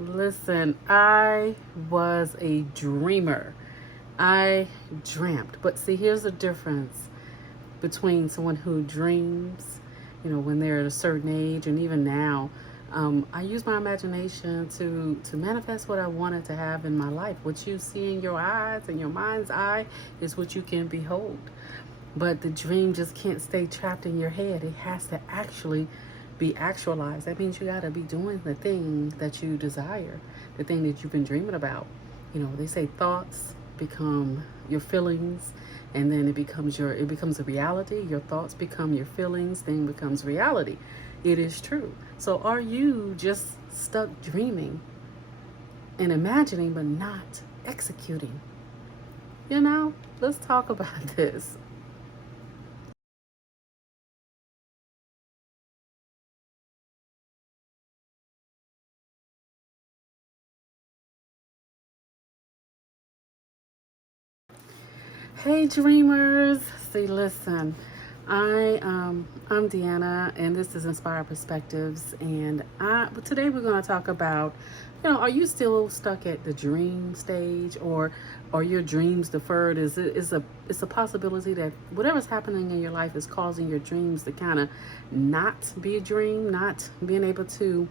Listen, I was a dreamer. I dreamt. But see, here's the difference between someone who dreams, when they're at a certain age, and even now. I use my imagination to manifest what I wanted to have in my life. What you see in your eyes and your mind's eye is what you can behold. But the dream just can't stay trapped in your head. It has to actually be actualized. That means you got to be doing the thing that you desire, the thing that you've been dreaming about. They say thoughts become your feelings, and then it becomes a reality. Your thoughts become your feelings, then becomes reality. It is true. So are you just stuck dreaming and imagining but not executing? Let's talk about this. Hey dreamers. See, listen. I'm Deanna, and this is Inspired Perspectives. And but today we're going to talk about, are you still stuck at the dream stage, or are your dreams deferred? It's a possibility that whatever's happening in your life is causing your dreams to kind of not be a dream, not being able to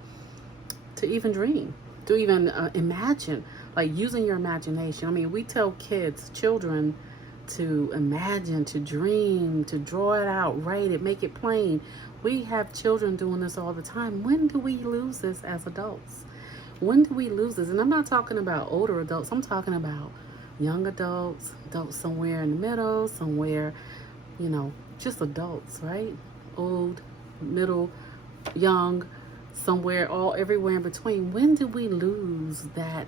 even dream, to even imagine, like using your imagination. I mean, we tell children to imagine, to dream, to draw it out, write it, make it plain. We have children doing this all the time. When do we lose this as adults? When do we lose this? And I'm not talking about older adults. I'm talking about young adults, adults somewhere in the middle, somewhere, just adults, right? Old, middle, young, somewhere, all everywhere in between. When do we lose that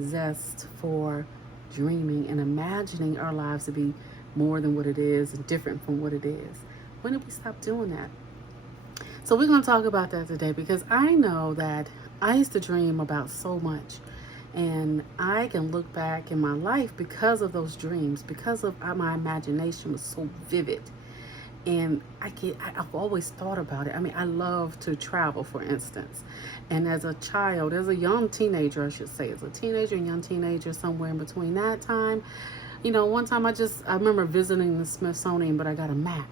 zest for dreaming and imagining our lives to be more than what it is and different from what it is? When did we stop doing that? So we're going to talk about that today, because I know that I used to dream about so much, and I can look back in my life because of those dreams, because of my imagination was so vivid. And I've always thought about it. I mean, I love to travel, for instance. And as a child, as a young teenager, I should say, as a teenager and young teenager, somewhere in between that time, one time I remember visiting the Smithsonian, but I got a map.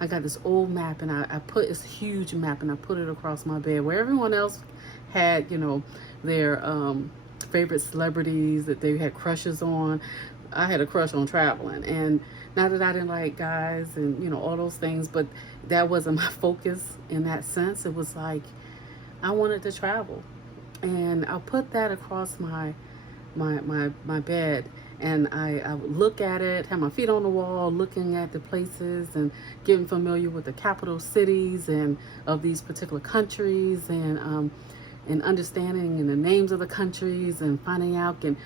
I got this old map, and I put this huge map, and I put it across my bed where everyone else had, their favorite celebrities that they had crushes on. I had a crush on traveling, and not that I didn't like guys and all those things, but that wasn't my focus in that sense. It was like I wanted to travel, and I put that across my bed, and I would look at it, have my feet on the wall, looking at the places and getting familiar with the capital cities and of these particular countries, and understanding and the names of the countries, and finding out. And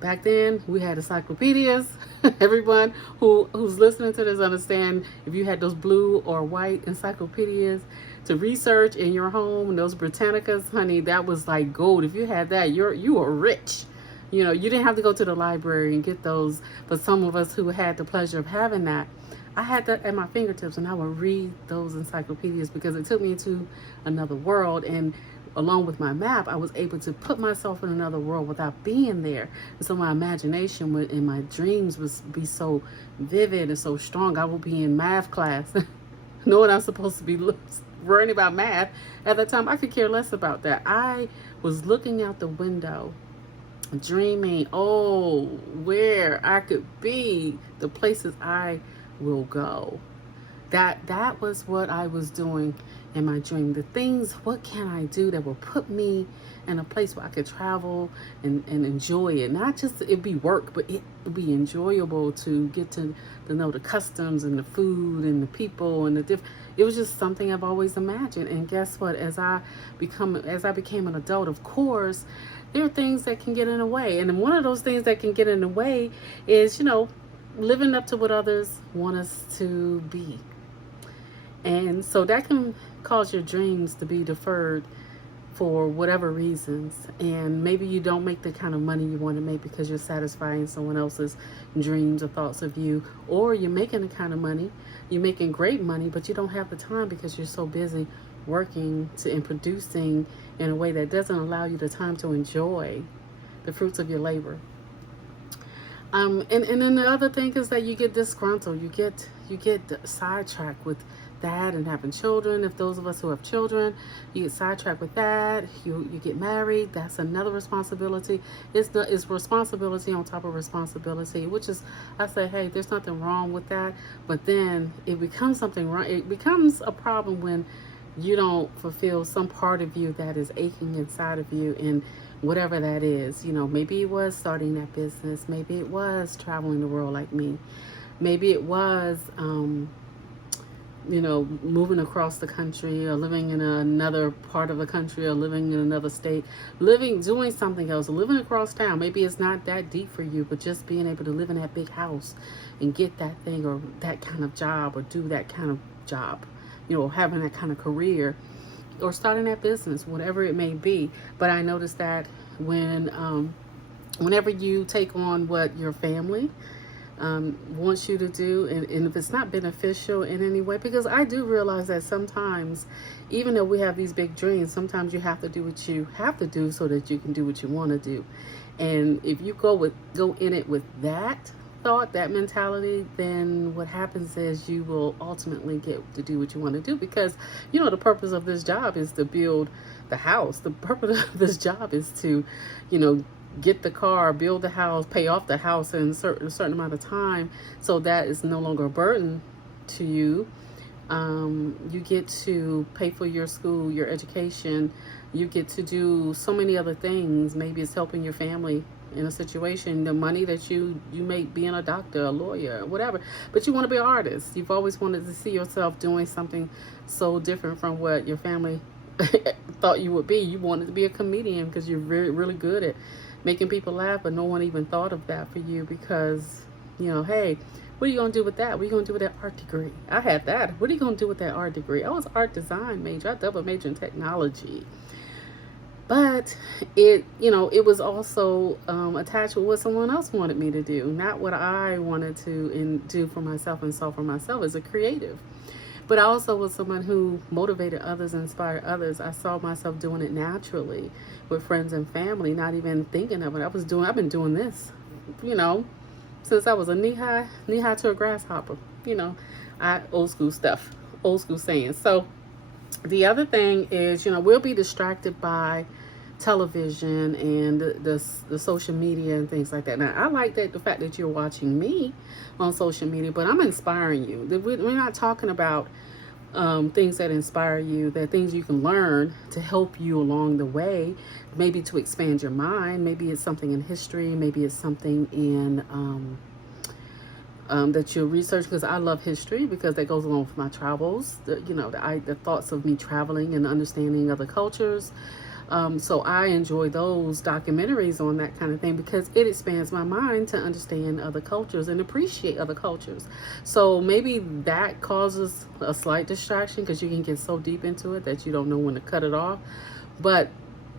back then we had encyclopedias. Everyone who's listening to this understand, if you had those blue or white encyclopedias to research in your home, and those Britannicas, honey, that was like gold. If you had that, you were rich. You didn't have to go to the library and get those. But some of us who had the pleasure of having that, I had that at my fingertips, and I would read those encyclopedias because it took me into another world. And along with my map, I was able to put myself in another world without being there. And so my imagination and my dreams would be so vivid and so strong. I would be in math class, knowing I'm supposed to be worrying about math. At that time, I could care less about that. I was looking out the window, dreaming, where I could be, the places I will go. That was what I was doing in my dream. The things, what can I do that will put me in a place where I could travel and enjoy it? Not just it be work, but it would be enjoyable to get to know the customs and the food and the people and it was just something I've always imagined. And guess what? As I became an adult, of course, there are things that can get in the way. And one of those things that can get in the way is, living up to what others want us to be. And so that can cause your dreams to be deferred for whatever reasons. And maybe you don't make the kind of money you want to make because you're satisfying someone else's dreams or thoughts of you. Or you're making the kind of money, you're making great money, but you don't have the time because you're so busy working and producing in a way that doesn't allow you the time to enjoy the fruits of your labor. And then the other thing is that you get disgruntled. You get sidetracked with that and having children. If those of us who have children, you get sidetracked with that. You get married. That's another responsibility. It's responsibility on top of responsibility, which is, I say, hey, there's nothing wrong with that. But then it becomes something wrong. It becomes a problem when you don't fulfill some part of you that is aching inside of you, and whatever that is. Maybe it was starting that business, maybe it was traveling the world like me, maybe it was moving across the country, or living in another part of the country, or living in another state, doing something else, living across town. Maybe it's not that deep for you, but just being able to live in that big house and get that thing, or that kind of job, or do that kind of job, having that kind of career, or starting that business, whatever it may be. But I noticed that whenever you take on what your family wants you to do, and if it's not beneficial in any way, because I do realize that sometimes, even though we have these big dreams, sometimes you have to do what you have to do so that you can do what you want to do. And if you go in it with that thought, that mentality, then what happens is you will ultimately get to do what you want to do, because the purpose of this job is to build the house. The purpose of this job is to get the car, build the house, pay off the house in a certain amount of time, so that is no longer a burden to you. You get to pay for your school, your education. You get to do so many other things. Maybe it's helping your family in a situation, the money that you make being a doctor, a lawyer, whatever. But you want to be an artist. You've always wanted to see yourself doing something so different from what your family thought you would be. You wanted to be a comedian because you're really, really good at making people laugh, but no one even thought of that for you, because hey, what are you going to do with that? What are you going to do with that art degree? I had that. What are you going to do with that art degree? I was art design major. I double major in technology. But it was also attached with what someone else wanted me to do, not what I wanted to do for myself and saw for myself as a creative. But I also was someone who motivated others, inspired others. I saw myself doing it naturally with friends and family, not even thinking of it. I've been doing this, since I was a knee high to a grasshopper. Old school stuff, old school sayings. So the other thing is, we'll be distracted by television and the social media and things like that. Now, I like the fact that you're watching me on social media, but I'm inspiring you. We're not talking about things that inspire you, that things you can learn to help you along the way, maybe to expand your mind. Maybe it's something in history, maybe it's something in that you'll research, because I love history, because that goes along with my travels, the thoughts of me traveling and understanding other cultures. So I enjoy those documentaries on that kind of thing, because it expands my mind to understand other cultures and appreciate other cultures. So maybe that causes a slight distraction, because you can get so deep into it that you don't know when to cut it off. But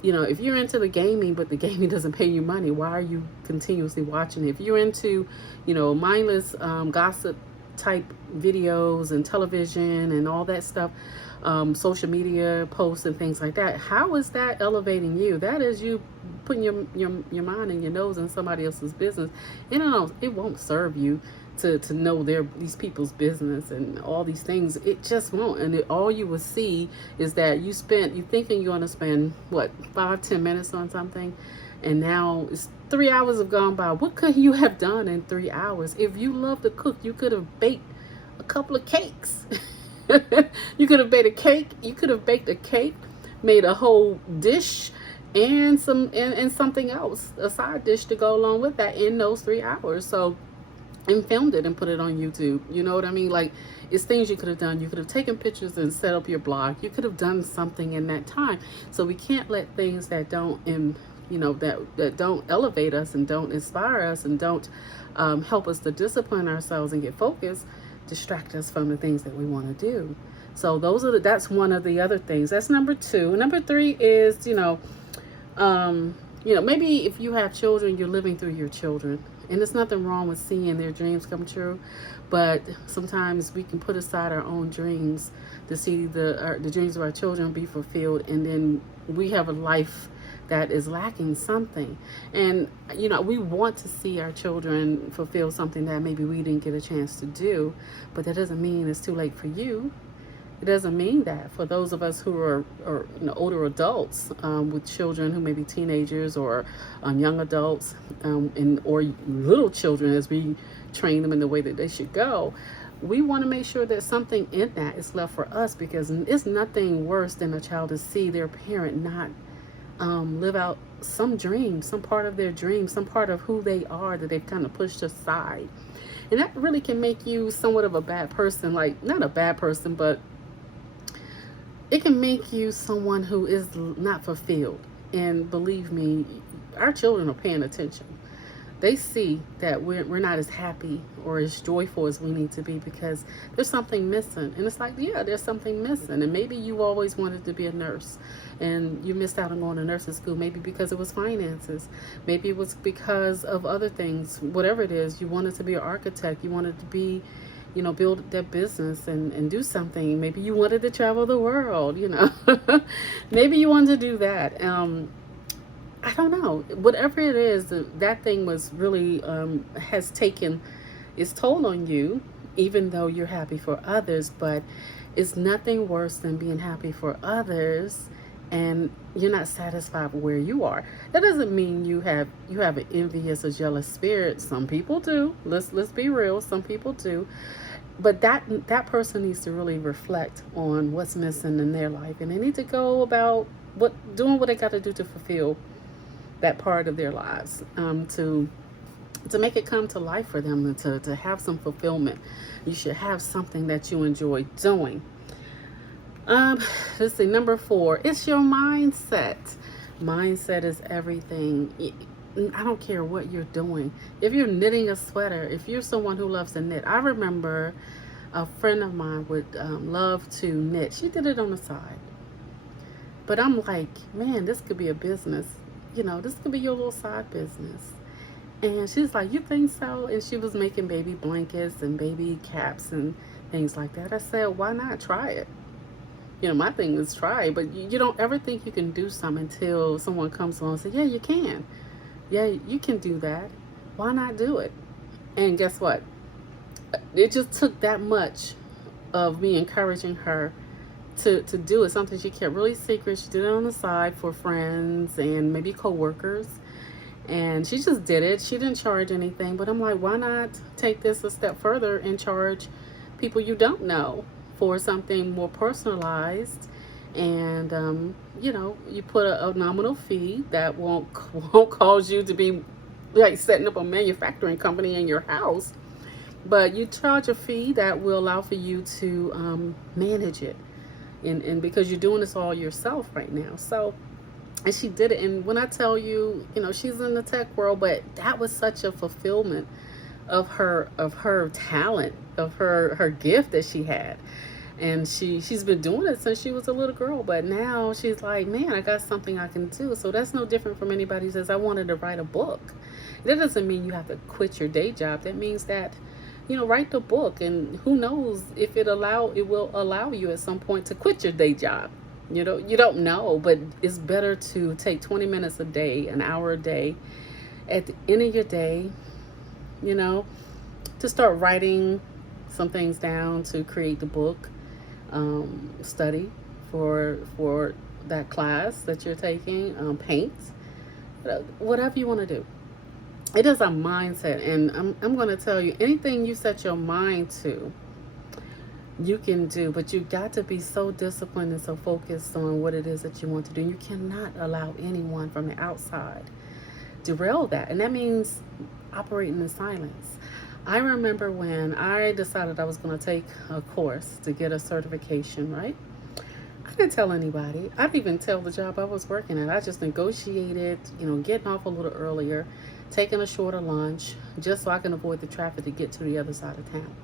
if you're into the gaming, but the gaming doesn't pay you money, why are you continuously watching it? If you're into, mindless gossip type videos and television and all that stuff, social media posts and things like that, how is that elevating you? That is you putting your mind and your nose in somebody else's business. And it won't serve you to know these people's business and all these things. It just won't. And all you will see is that you thinking you're going to spend 5-10 minutes on something, and now it's 3 hours have gone by. What could you have done in 3 hours? If you love to cook, you could have baked a couple of cakes. You could have baked a cake. You could have baked a cake, made a whole dish, and something else, a side dish to go along with that in those 3 hours. So, and filmed it and put it on YouTube. You know what I mean? Like, it's things you could have done. You could have taken pictures and set up your blog. You could have done something in that time. So we can't let things that don't that don't elevate us and don't inspire us and don't help us to discipline ourselves and get focused distract us from the things that we want to do. So that's one of the other things. That's number 2. Number 3 is maybe if you have children, you're living through your children, And there's nothing wrong with seeing their dreams come true, but sometimes we can put aside our own dreams to see the dreams of our children be fulfilled, and then we have a life that is lacking something. And we want to see our children fulfill something that maybe we didn't get a chance to do, but that doesn't mean it's too late for you. It doesn't mean that for those of us who are older adults with children who may be teenagers or young adults, or little children, as we train them in the way that they should go. We want to make sure that something in that is left for us, because it's nothing worse than a child to see their parent not live out some dream, some part of their dream, some part of who they are that they've kind of pushed aside. And that really can make you somewhat of a bad person, like not a bad person, but it can make you someone who is not fulfilled. And believe me, our children are paying attention. They see that we're not as happy or as joyful as we need to be, because there's something missing. And it's like, yeah, there's something missing. And maybe you always wanted to be a nurse and you missed out on going to nursing school, maybe because it was finances, maybe it was because of other things. Whatever it is, you wanted to be an architect, you wanted to be, build that business and do something. Maybe you wanted to travel the world, maybe you wanted to do that. I don't know. Whatever it is, that thing was really has taken its toll on you, even though you're happy for others. But it's nothing worse than being happy for others and you're not satisfied with where you are. That doesn't mean you have an envious or jealous spirit. Some people do. Let's be real. Some people do. But that person needs to really reflect on what's missing in their life, and they need to go about doing what they got to do to fulfill that part of their lives, to make it come to life for them, and to have some fulfillment. You should have something that you enjoy doing. Let's see, number 4, it's your mindset. Mindset is everything. I don't care what you're doing. If you're knitting a sweater, if you're someone who loves to knit. I remember a friend of mine would love to knit. She did it on the side. But I'm like, man, this could be a business. This could be your little side business. And she's like, you think so? And she was making baby blankets and baby caps and things like that. I said, why not try it? My thing is try it, but you don't ever think you can do something until someone comes along and says, yeah, you can. Yeah, you can do that. Why not do it? And guess what? It just took that much of me encouraging her to do it. Something she kept really secret. She did it on the side for friends and maybe co-workers. And she just did it. She didn't charge anything. But I'm like, why not take this a step further and charge people you don't know for something more personalized? And you put a nominal fee that won't cause you to be like setting up a manufacturing company in your house, but you charge a fee that will allow for you to manage it, and because you're doing this all yourself right now. So, and she did it. And when I tell you, she's in the tech world, but that was such a fulfillment of her talent, of her gift that she had. And she's been doing it since she was a little girl, but now she's like, man, I got something I can do. So that's no different from anybody who says, I wanted to write a book. That doesn't mean you have to quit your day job. That means that, write the book, and who knows if it will allow you at some point to quit your day job. You don't know, but it's better to take 20 minutes a day, an hour a day, at the end of your day, to start writing some things down, to create the book. Study for that class that you're taking, paint, whatever you want to do. It is a mindset, and I'm going to tell you, anything you set your mind to, you can do, but you got to be so disciplined and so focused on what it is that you want to do. You cannot allow anyone from the outside derail that, and that means operating in silence. I remember when I decided I was going to take a course to get a certification, right? I didn't tell anybody. I didn't even tell the job I was working at. I just negotiated, getting off a little earlier, taking a shorter lunch, just so I can avoid the traffic to get to the other side of town.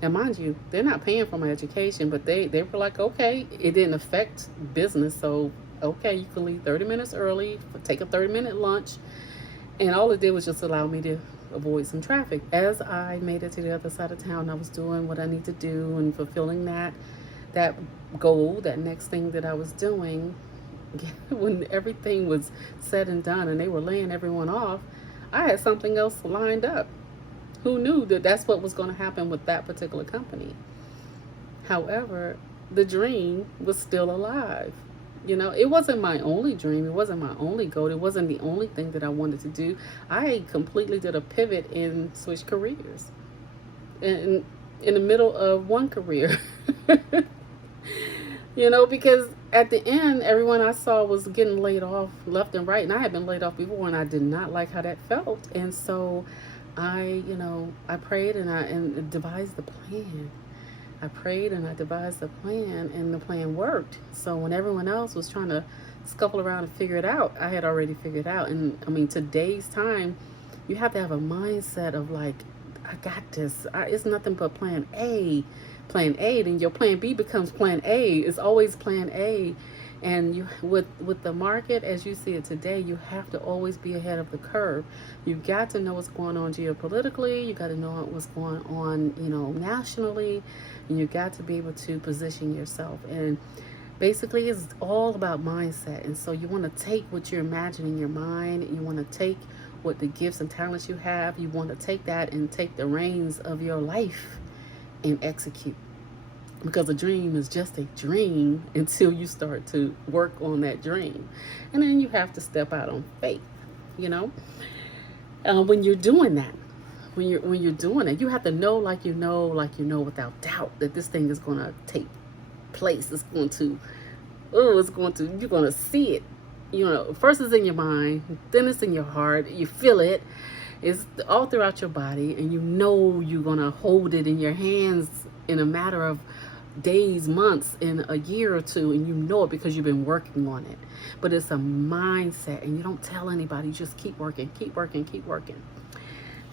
Now, mind you, they're not paying for my education, but they were like, okay, it didn't affect business, so okay, you can leave 30 minutes early, take a 30-minute lunch, and all it did was just allow me to avoid some traffic. As I made it to the other side of town, I was doing what I need to do and fulfilling that goal, that next thing that I was doing. When everything was said and done and they were laying everyone off, I had something else lined up. Who knew that that's what was going to happen with that particular company? However, the dream was still alive. It wasn't my only dream. It wasn't my only goal. It wasn't the only thing that I wanted to do. I completely did a pivot and switched careers in the middle of one career. Because at the end, everyone I saw was getting laid off left and right. And I had been laid off before, and I did not like how that felt. And so I prayed and devised the plan. I prayed and I devised a plan, and the plan worked. So when everyone else was trying to scuffle around and figure it out, I had already figured it out. And I mean, today's time, you have to have a mindset of like, I got this. It's nothing but plan A. Plan A, then your plan B becomes plan A. It's always plan A. And you, with the market as you see it today, you have to always be ahead of the curve. You've got to know what's going on geopolitically. You got to know what's going on, nationally, and you got to be able to position yourself. And basically, it's all about mindset. And so you want to take what you're imagining in your mind. You want to take what the gifts and talents you have. You want to take that and take the reins of your life and execute. Because a dream is just a dream until you start to work on that dream. And then you have to step out on faith, when you're doing that. When you're doing it, you have to know like you know without doubt that this thing is going to take place. You're going to see it. First it's in your mind, then it's in your heart. You feel it. It's all throughout your body, and you're going to hold it in your hands in a matter of days, months, in a year or two, and you know it because you've been working on it. But it's a mindset, and you don't tell anybody. You just keep working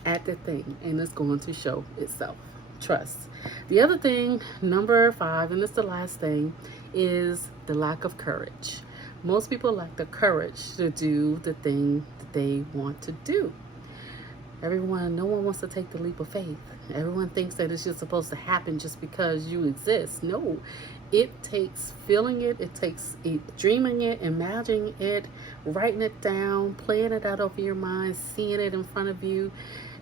at the thing, and it's going to show itself. Trust. The other thing, number 5, and it's the last thing, is the lack of courage. Most people lack the courage to do the thing that they want to do. No one wants to take the leap of faith. Everyone thinks that it's just supposed to happen just because you exist. No, it takes feeling it. It takes dreaming it, imagining it, writing it down, playing it out over your mind, seeing it in front of you.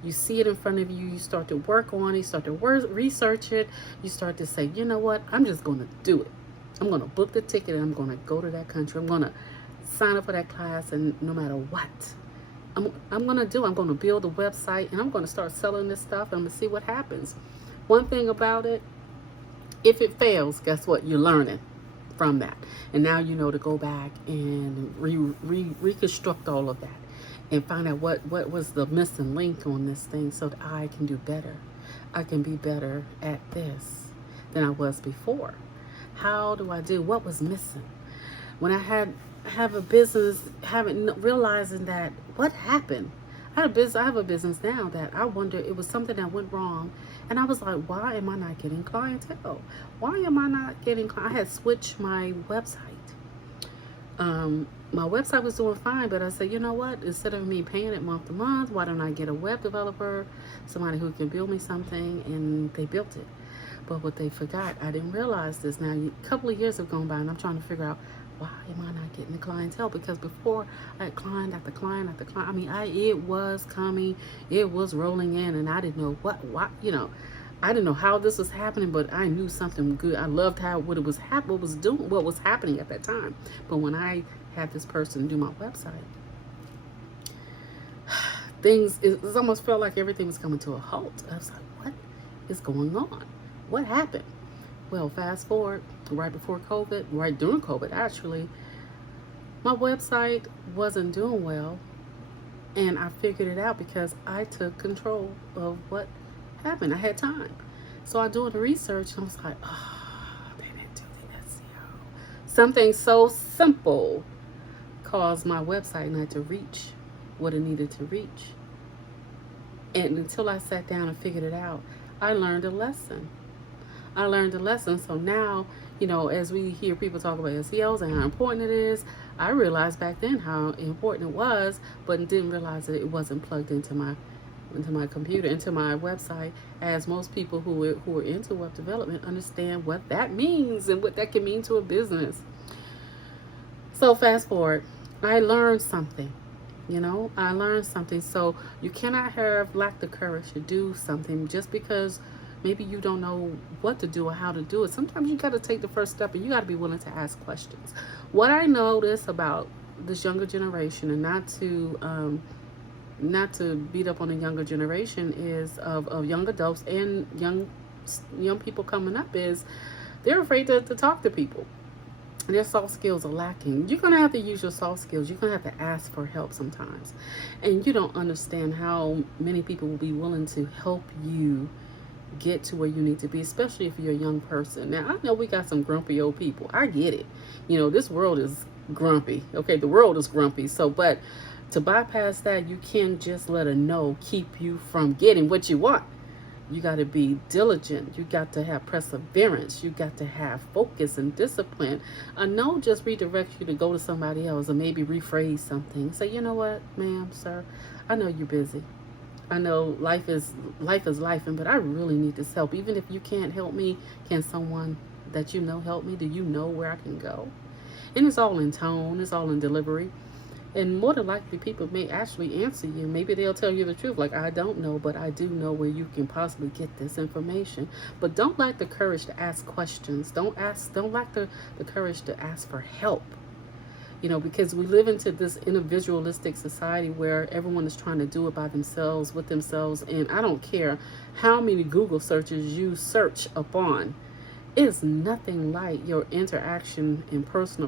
You see it in front of you. You start to work on it. You start to research it. You start to say, you know what? I'm just going to do it. I'm going to book the ticket, and I'm going to go to that country. I'm going to sign up for that class, and no matter what, I'm going to build a website, and I'm going to start selling this stuff, and I'm going to see what happens. One thing about it, if it fails, guess what? You're learning from that. And now you know to go back and reconstruct all of that and find out what was the missing link on this thing so that I can do better. I can be better at this than I was before. How do I do? What was missing? When I have a business, realizing that what happened. I have a business now that I wonder, it was something that went wrong, and I was like, why am I not getting clientele? Why am I not getting? I had switched my website. My website was doing fine, but I said, you know what? Instead of me paying it month to month, why don't I get a web developer, somebody who can build me something? And they built it. But what they forgot, I didn't realize this. Now, a couple of years have gone by, and I'm trying to figure out, why am I not getting the clientele? Because before, I had client after client after client. I mean, it was coming, it was rolling in, and I didn't know what, I didn't know how this was happening, but I knew something good. I loved what was happening at that time. But when I had this person do my website, it almost felt like everything was coming to a halt. I was like, what is going on? What happened? Well, fast forward, right before COVID, right during COVID, actually, my website wasn't doing well, and I figured it out because I took control of what happened. I had time. So I doing the research, and I was like, they didn't do the SEO. Something so simple caused my website not to reach what it needed to reach. And until I sat down and figured it out, I learned a lesson. So now, as we hear people talk about SEOs and how important it is, I realized back then how important it was, but didn't realize that it wasn't plugged into my into my computer, into my website, as most people who are into web development understand what that means and what that can mean to a business. So fast forward, I learned something. I learned something. So you cannot have lack the courage to do something just because maybe you don't know what to do or how to do it. Sometimes you got to take the first step and you got to be willing to ask questions. What I notice about this younger generation, and not to beat up on the younger generation, is of young adults and young people coming up, is they're afraid to talk to people. Their soft skills are lacking. You're going to have to use your soft skills. You're going to have to ask for help sometimes. And you don't understand how many people will be willing to help you get to where you need to be, especially if you're a young person. Now, I know we got some grumpy old people. I get it. This world is grumpy. Okay, the world is grumpy. So, but to bypass that, you can't just let a no keep you from getting what you want. You got to be diligent. You got to have perseverance. You got to have focus and discipline. A no just redirects you to go to somebody else or maybe rephrase something. Say, you know what, ma'am, sir, I know you're busy. I know life is life, but I really need this help. Even if you can't help me, can someone that you know help me? Do you know where I can go? And it's all in tone. It's all in delivery. And more than likely, people may actually answer you. Maybe they'll tell you the truth, like, I don't know, but I do know where you can possibly get this information. But don't lack the courage to ask questions. Don't lack the courage to ask for help. Because we live into this individualistic society where everyone is trying to do it by themselves, with themselves. And I don't care how many Google searches you search upon. It is nothing like your interaction in person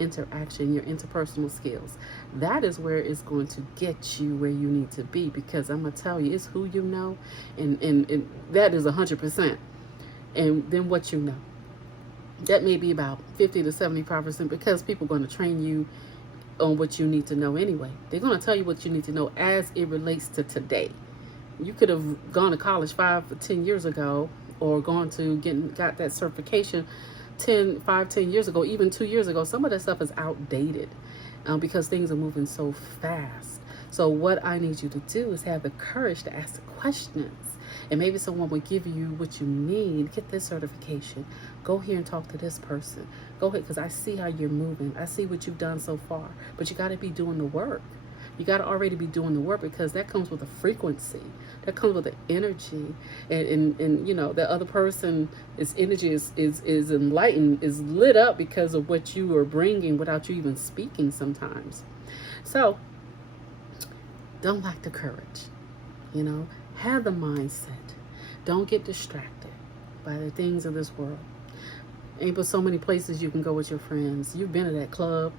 interaction, your interpersonal skills. That is where it's going to get you where you need to be, because I'm going to tell you, it's who you know, and that is 100%. And then what you know. That may be about 50 to 75%, because people are going to train you on what you need to know anyway. They're going to tell you what you need to know as it relates to today. You could have gone to college 5 or 10 years ago, or got that certification 10 years ago, even 2 years ago. Some of that stuff is outdated because things are moving so fast. So what I need you to do is have the courage to ask the questions, and maybe someone will give you what you need. Get this certification. Go here and talk to this person. Go ahead, because I see how you're moving. I see what you've done so far, but you got to be doing the work. You got to already be doing the work, because that comes with a frequency. That comes with the energy. And the other person's energy is enlightened, is lit up because of what you are bringing without you even speaking sometimes. So don't lack the courage. Have the mindset. Don't get distracted by the things of this world. Ain't but so many places you can go with your friends. You've been to that club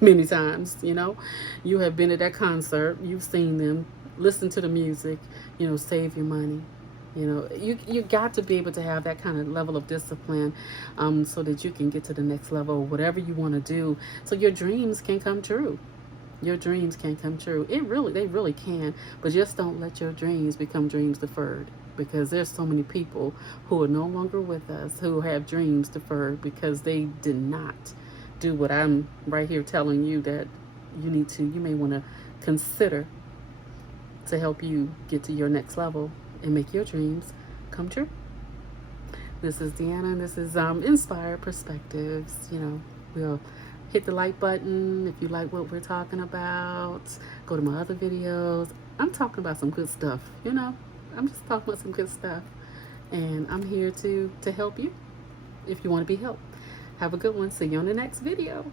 many times. You have been at that concert. You've seen them. Listen to the music. Save your money. You got to be able to have that kind of level of discipline, so that you can get to the next level, whatever you want to do, so your dreams can come true. Your dreams can come true. They really can. But just don't let your dreams become dreams deferred, because there's so many people who are no longer with us who have dreams deferred because they did not do what I'm right here telling you that you may want to consider to help you get to your next level and make your dreams come true. This is Deanna, and this is Inspired Perspectives. We'll hit the like button if you like what we're talking about. Go to my other videos. I'm talking about some good stuff. I'm just talking about some good stuff, and I'm here to help you if you want to be helped. Have a good one. See you on the next video.